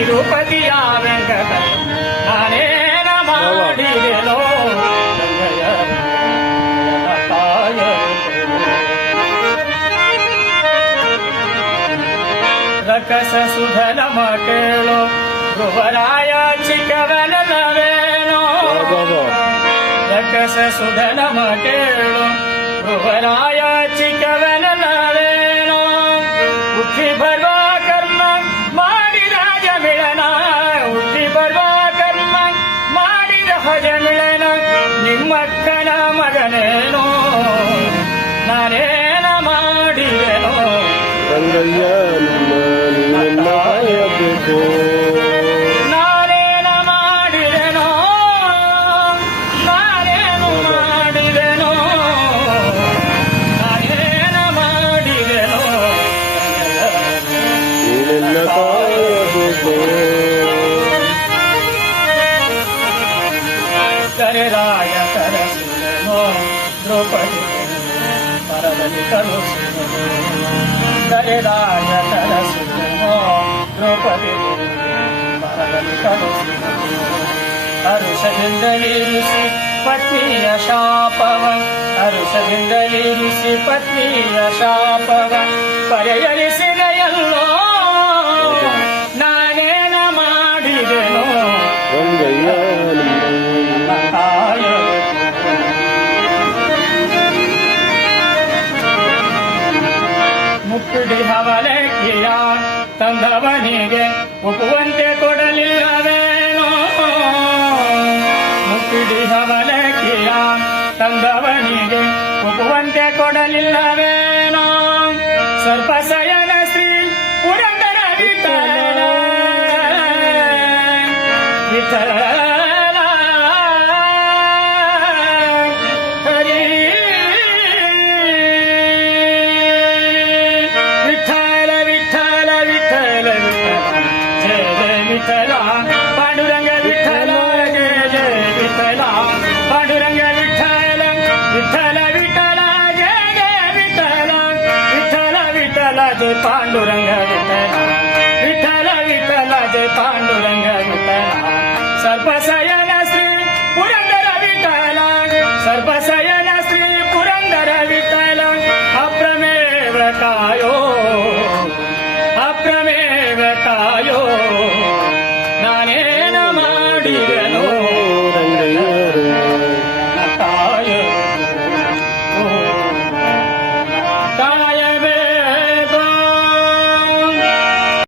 ತಿರುಪತಿಯ ವೆಂಕಟ ನಾನೇನ ಮಾಡಿದೆನೋ ರಕಸ ಸುಧನಮ ಕೇಳೋ ಧ್ರುವರಾಯ ಚಿಕ್ಕವನವೇನೋ ರಕಸ ಸುಧನಮ ಕೇಳೋ ಧ್ರುವರಾಯ ಚಿಕ್ಕವನವೇನೋ ಉಕ್ಕಿ ಬರುವ ಕರ್ಮ ಮಾಡಿದ ಜಮಿಳನ ಉಕ್ಕಿ ಬರುವ ಕರ್ಮ ಮಾಡಿದ ಹಜಮಿಳನ ನಿಮ್ಮಕ್ಕನ ಮಗನೇನೋ ನಾನೇನ ಮಾಡಿದೆನೋ ರಂಗಯ್ಯ ಕಾಯಬೇಕು ನಾನೇನ ಮಾಡಿದೆನೋ ನಾನೇನು ಮಾಡಿದೆನೋ ನಾನೇನ ಮಾಡಿದೆನೋ ನೀನೆಲ್ಲ ಕಾಯಬೇಕು ಕರೆರಾಯ ಕರೆಸುವೆನೋ ದ್ರೌಪದಿ ಪರದಲ್ಲಿ ಕಳುಹಿಸುವೆನೋ ಕರೆರಾಯ ಕರೆಸುವೆನೋ ದ್ರೌಪದಿ ಪರದಲ್ಲಿ ಕಳುಹಿಸುವೆನೋ ಹರುಷದಿಂದಲಿರಿಸಿ ಪತ್ನಿಯ ಶಾಪವ ಹರುಷದಿಂದಲಿರಿಸಿ ಪತ್ನಿಯ ಶಾಪವ ಪರಿಹರಿಸಿದೆಯಲ್ಲೋ ನಾನೇನ ಮಾಡಿದೆನೋ ರಂಗಯ್ಯ ಮುಕ್ಕುಡಿ ಹವಲಕ್ಕಿಯ ತಂದವನಿಗೆ ಒಪ್ಪುವಂತೆ ಕೊಡಲಿಲ್ಲವೇನೋ ಮುಕ್ಕುಡಿ ಹವಲಕ್ಕಿಯ ತಂದವನಿಗೆ ಒಪ್ಪುವಂತೆ ಕೊಡಲಿಲ್ಲವೇನೋ ಸರ್ಪಸಯನ ಶ್ರೀ ಪುರಂದರ ವಿಠಲ ವಿಠಲ विठला पांडुरंग विठला जय जय विठला पांडुरंग विठला विठला विठला जय जय विठला विठला विठला जय पांडुरंग विठला विठला विठला जय पांडुरंग विठला सर्पसयन श्री पुरंदर विठला सर्पसयन श्री पुरंदर विठला अप्रमेव कायो अप्रमेव कायो